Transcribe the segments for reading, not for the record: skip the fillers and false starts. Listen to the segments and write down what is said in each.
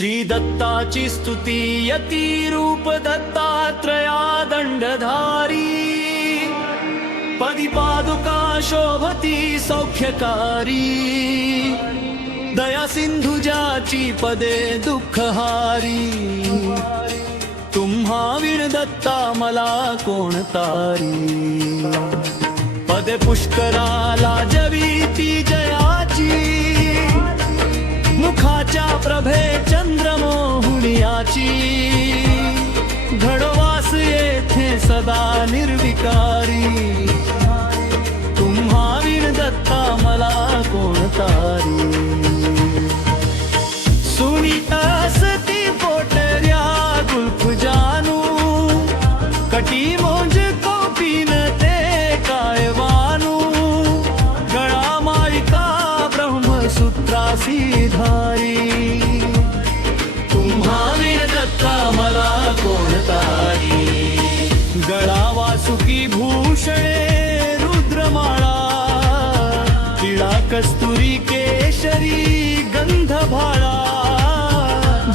श्री दत्ताची स्तुती यती रूप दत्तात्रया दंडधारी पदी पादुका शोभती सौख्यकारी दया सिंधु ज्याची पदे दुःखहारी तुम्हा वीण दत्ता मला कोण तारी पदे पुष्कराला जवीती जयाची मुखाच्या प्रभे चंद्रमोहुनियाची घडवास येथे सदा निर्विकारी तुम्हा वीण दत्ता मला कोण तारी सुनीत असती पोटर्या गुल्फ जानू कटी मोंज कोपीन ते काय वानू गळा माळिका ब्रह्मसूत्रासी धारी तुम्हा वीण दत्ता मला कोण तारी गळा वासुकी भूषणे रुद्रमाळा टिळा कस्तुरी केशरी गंधभाळा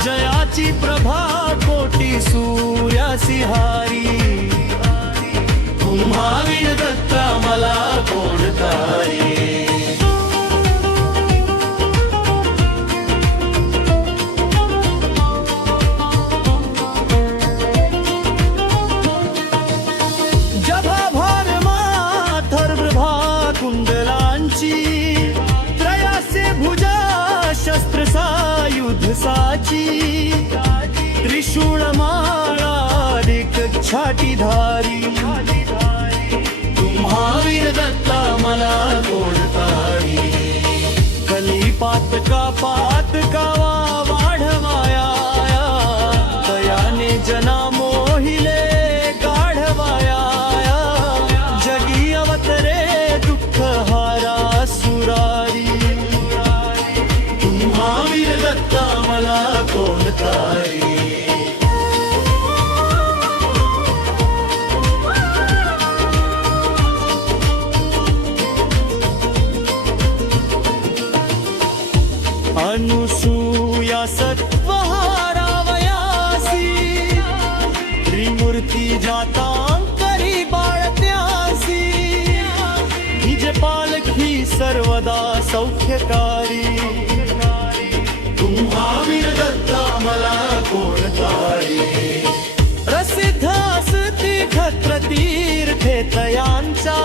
जयाची प्रभा कोटी सूर्यासी हारी तुम्हा वीण दत्ता मला कोण तारी त्रयासे भुजा शस्त्र सायुध साची त्रिशूळ माळादिक छाटीधारी तुम्हा वीण दत्ता मला कोण तारी कलिपातका पातकावा वाढवाया दयाने जना मोहिले गाढवाया जगी अवतरे दुःख हारा सुरारी तुम्हा वीण दत्ता मला कोण तारी अनुसूया सत्वहारावयासी त्रिमूर्ती जातांकरी बाळत्यासी निज पालखी सर्वदा सौख्यकारी तुम्हा वीण दत्ता मला कोण तारी प्रसिद्ध असती खत्र तीर्थे तयांचा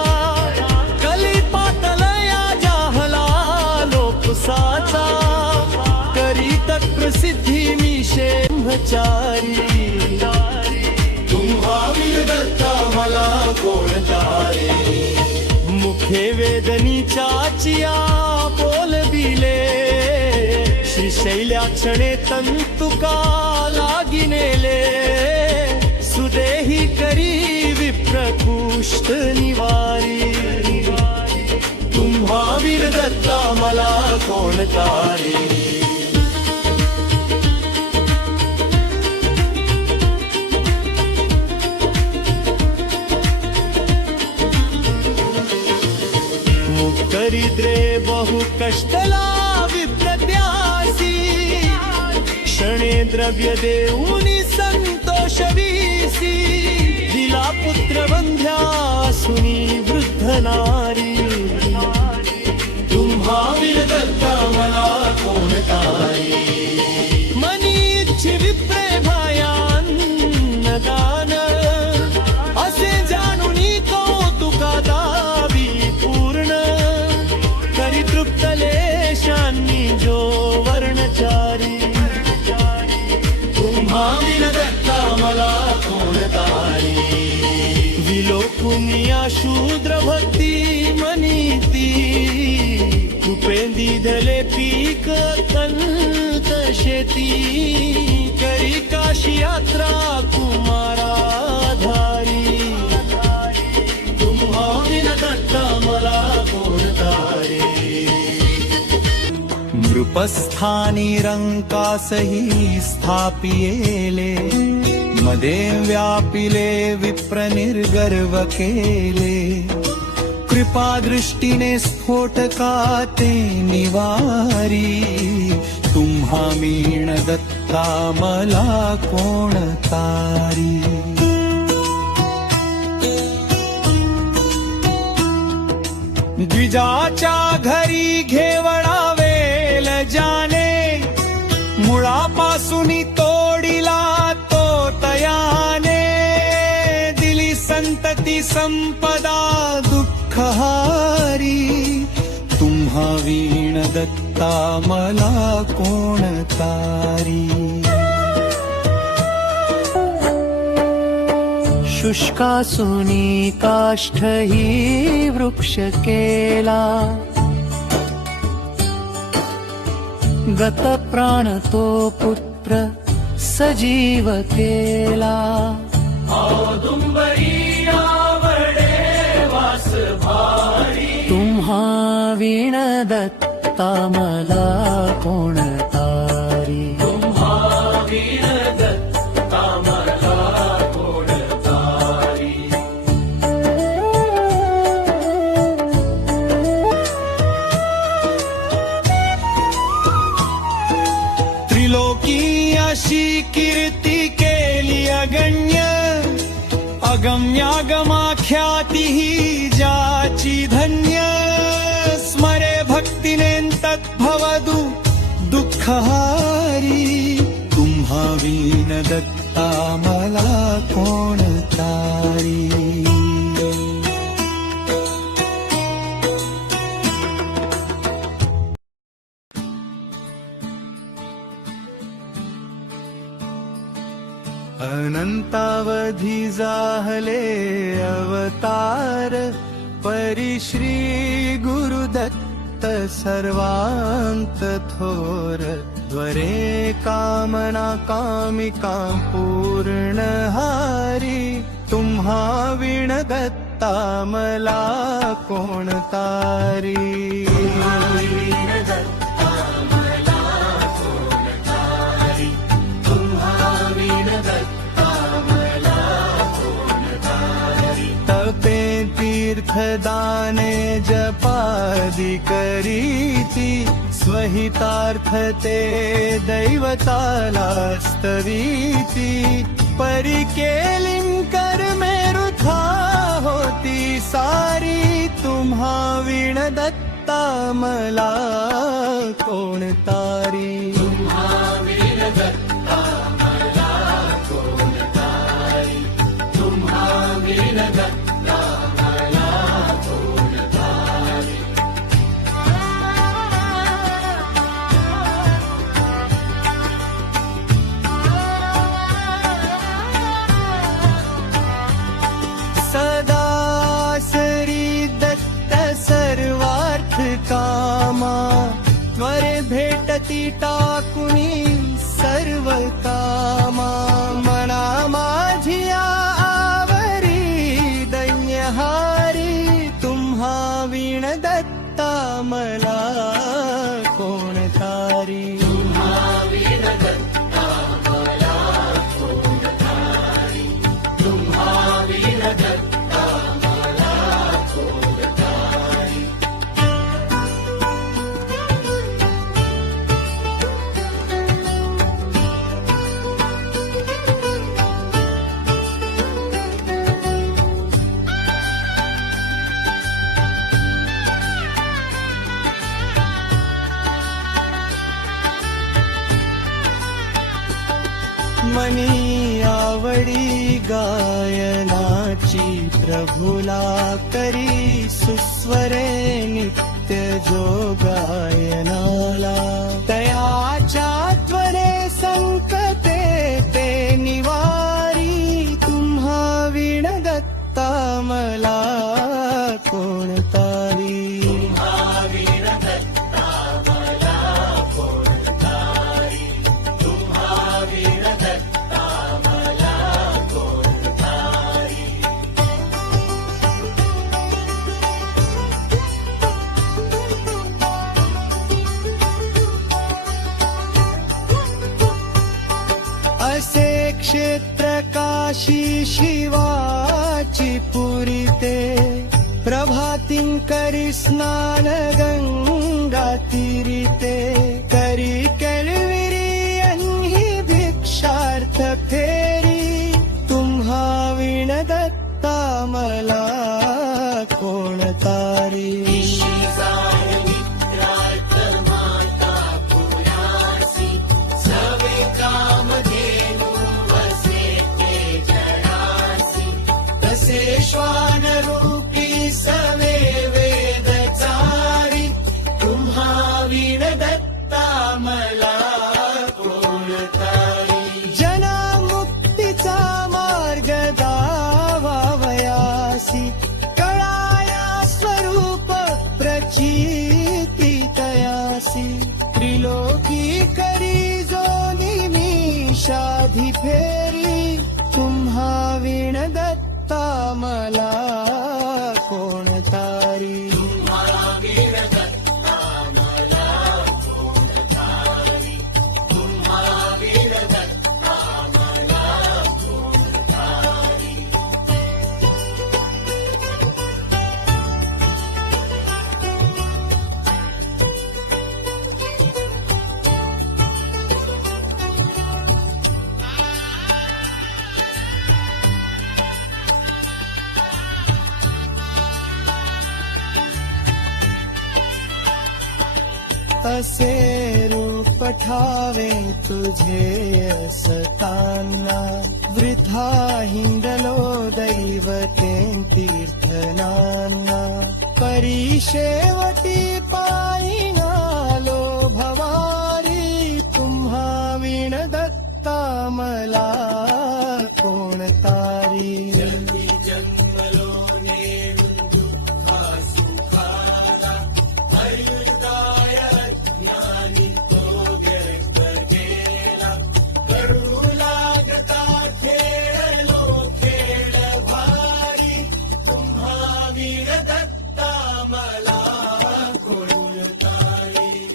कलिपातलया जाहला लोकसाचा करीत प्रसिद्धी मीशे ब्रह्मचारी तुम्हा वीण दत्ता मला कोण तारी मुखे वेदनीच्या चिया बोल दिले श्रीशैल्या क्षणे तंतुका लागिनेले सुदेही करी विप्रकुष्ठ निवारी तुम्हा वीण दत्ता मला कोण तारी दरिद्रे बहु कष्टला विप्रत्यासी क्षणे द्रव्य देऊनी संतोष वीसी दिला पुत्र बंध्या सुनी वृद्ध नारी तुम्हा वीण दत्ता मला कोण तारी मनी इच्छी विप्रे भायान्न दान असे जाणूनी कौतुका दावी पूर्ण करी तृप्तलेशांनी जो वर्णचारी तुम्हा वीण दत्ता मला कोण तारी विलोकुनिया शूद्र भक्ती मनीती कुपेंदी धले पीक कंत शेती करी काशी यात्रा कुमारा धारी तुम्हा वीण दत्ता मला कोण तारी नृपस्थानी रंकासही स्थापियेले मदे व्यापिले विप्र निर्गर्व केले कृपा दृष्टीने स्फोटका ते निवारी तुम्हा वीण दत्ता दत्ता मला कोण तारी. द्विजाच्या घरी घेवडावेल जाने, मुळापासून तोडिला तो तयाने. दिली संतती संपदा दुःखहारी, तुम्हा वीण दत्ता मला कोण तारी. शुष्कासुनी काष्ठही वृक्ष केला, गत प्राण तो पुत्र सजीव केला. औदुंबरी आवडे वास भारी, तुम्हा वीण दत्ता मला कोण तारी. तुम्हा वीण दत्ता मला कोण तारी. त्रिलोकी अशी कीर्ती केली अगण्य, अगम्यागमाख्याती ही ज्याची धन्य. स्मरे भक्तीने तद्भवदु दुःखहारी, तुम्हा वीण दत्ता मला कोण तारी. अनंतावधी जाहले अवतार, परिश्री गुरुदत्त सर्वांत थोर. द्वरे कामना कामिका पूर्ण हारी, तुम्हा वीण दत्ता मला कोण तारी. तपे तीर्थदाने जपादि करीती, स्वहितार्थ ते दैवताला स्तवीती. परी केलीं कर्मे वृथा होती सारी, तुम्हा वीण दत्ता मला कोण तारी. सदा सरी दत्त सर्वार्थ कामा, त्वरे भेटती टाकुनी सर्व कामा. मना माझिया आवरी दैन्यहारी, तुम्हा वीण दत्ता मला कोण तारी. मनी आवडी गायनाची, प्रभुला करी सुस्वरे नित्य जो गायनाला. तयाच्या त्वरे संकटे ते निवारी, तुम्हा वीण दत्ता मला कोण तारी. असे क्षेत्र काशी शिवाची पुरिते, प्रभातीं करी स्नान गंगा तीरिते. करी केळविरी ही फेरी तुम्हा विण दत्ता मला कोण तारी तसे श्वान रूपी सवे वेद चारी तुम्हा विण दत्ता मला कोण तारी जना मुक्तीचा मार्ग दावावयासी कळाया स्वरूप प्रचिती तयासी त्रिलोकी करी जो निमिषाधी फेरी तुम्हा विण दत्ता मला कोण तारी असे रूप ठावे तुझे असताना वृथा हिंदलो दैवतें तीर्थनाना परी शेवटी पायीनालो भवारी तुम्हा विण दत्ता मला कोण तारी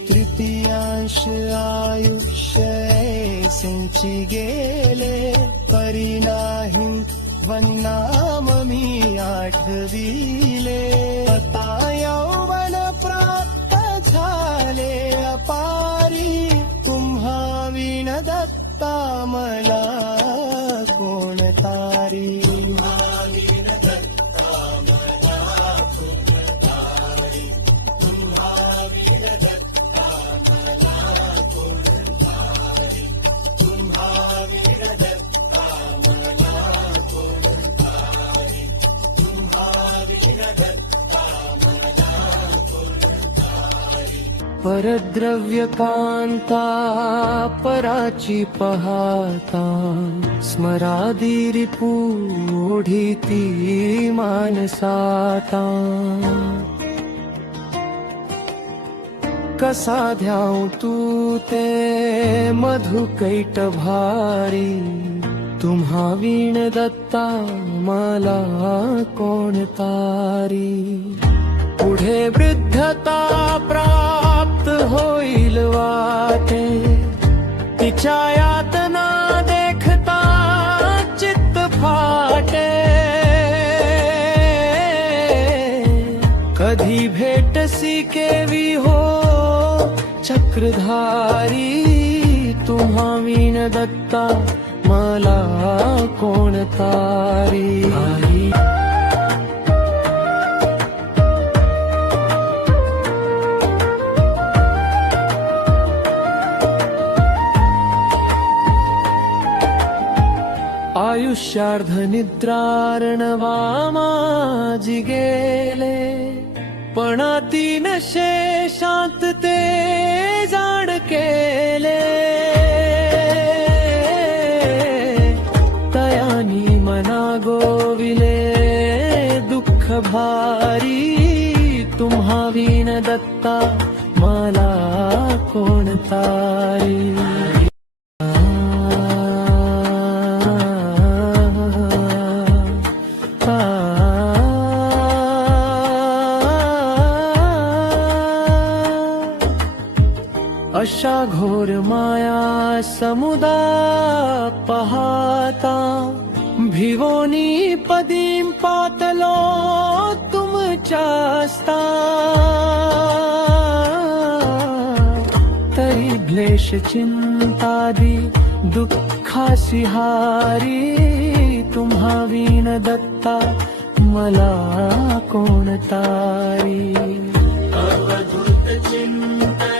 तृतीयांश आयुष्य सिंची गेले परी नाही वन्नाम मी आठविले आता यौवन प्राप्त झाले अपारी तुम्हा विण दत्ता मला कोण तारी परद्रव्य कांता पराची पहाता स्मरादी रिपुढीती मानसाता कसा ध्याऊ तू ते मधुकैट भारी तुम्हा विण दत्ता मला कोण तारी पुढे वृद्धता प्राप्त होईल वाटे तिच्या यातना देखता चित्त फाटे कधी भेटसी केवी हो चक्रधारी तुम्हा विण दत्ता मला कोण तारी आयुष्यार्ध निद्रार्णवा माझी गेले पण तीन शेषांत ते जाण केले तयानी मना गोविले दुःख भारी तुम्हा विण दत्ता मला कोण तारी अशा घोर माया समुदा पहाता भिवोनी पदीम पातलो तुमच्यास्ता तरी क्लेश चिंतादी दुःखासी हारी तुम्हा वीण दत्ता मला कोण तारी अवधूत चिंतन